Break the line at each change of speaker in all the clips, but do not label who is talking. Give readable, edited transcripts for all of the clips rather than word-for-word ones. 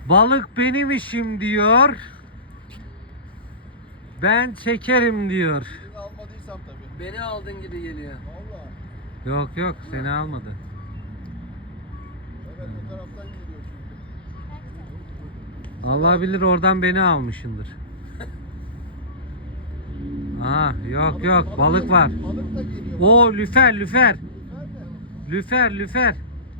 Balık benim işim diyor. Ben çekerim diyor.
Seni almadıysam tabii.
Beni aldın gibi geliyor.
Valla.
Yok yok seni almadı.
Evet o taraftan geliyor çünkü.
Allah bilir oradan beni almışındır. Aa yok balık var.
Balık da geliyor.
Oo lüfer.
Nerede?
Lüfer.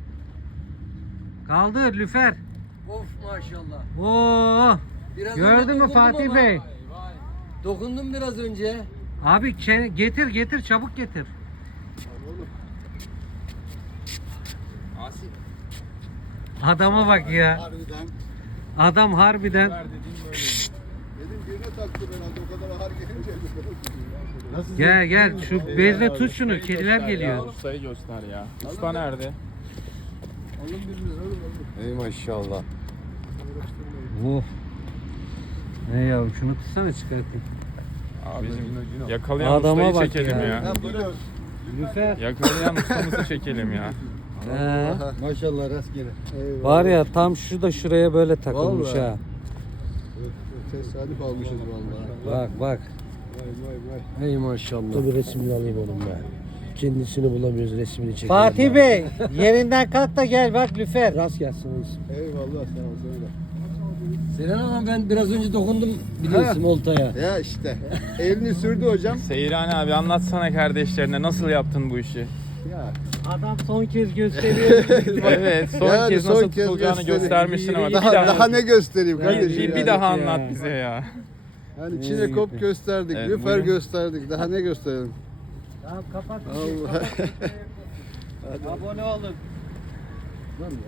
Kaldır lüfer.
Of maşallah.
Oo.
Biraz
Gördün
önce
mü
dokundum
Fatih
ama.
Bey?
Dokundum biraz önce.
Abi getir çabuk getir.
Oğlum.
Asi.
Adama bak ya.
Harbiden.
Adam harbiden.
Ver dediğim böyleydi.
Dedim birine taktım herhalde o kadar ağır gelince. Nasıl?
Gel şu bezle tut şunu. Kediler geliyor.
Ustayı göster ya. Usta nerede?
Alın biriniz oğlum alın.
Ey maşallah.
Oh. Ne yavrum şunu tutsana çıkartayım.
Abicim yakalayan
Adama
ustayı
bak
çekelim
ya.
ya.
Ya böyle.
Lüfer.
Yakalayan ustamızı çekelim ya.
He.
Maşallah rastgele.
Eyvallah.
Var ya tam şu da şuraya böyle takılmış
Vallahi.
ha.
Tesadüf almışız vallahi.
Bak.
Vay vay.
Ey maşallah.
Bir resmini alayım onun be. Kendisini bulamıyoruz, resmini çekelim.
Fatih Bey yerinden kalk da gel bak lüfer.
Rast gelsin reis.
Eyvallah sağ ol söyle.
Selen ama ben biraz önce dokundum biliyorsun oltaya.
Ya işte elini sürdü hocam.
Seyirhane abi anlatsana kardeşlerine nasıl yaptın bu işi?
Ya
Adam son kez gösteriyor.
Evet son
Yani
kez
son
nasıl
kez
tutulacağını
göstereyim.
göstermiştin ama
daha ne göstereyim kardeşim?
bir
yani?
daha
ya.
anlat bize ya.
Hani çinekop gösterdik,
Evet,
lüfer
buyurun.
gösterdik. Daha ne gösterelim?
Tamam kapat.
Allah.
Abone olun.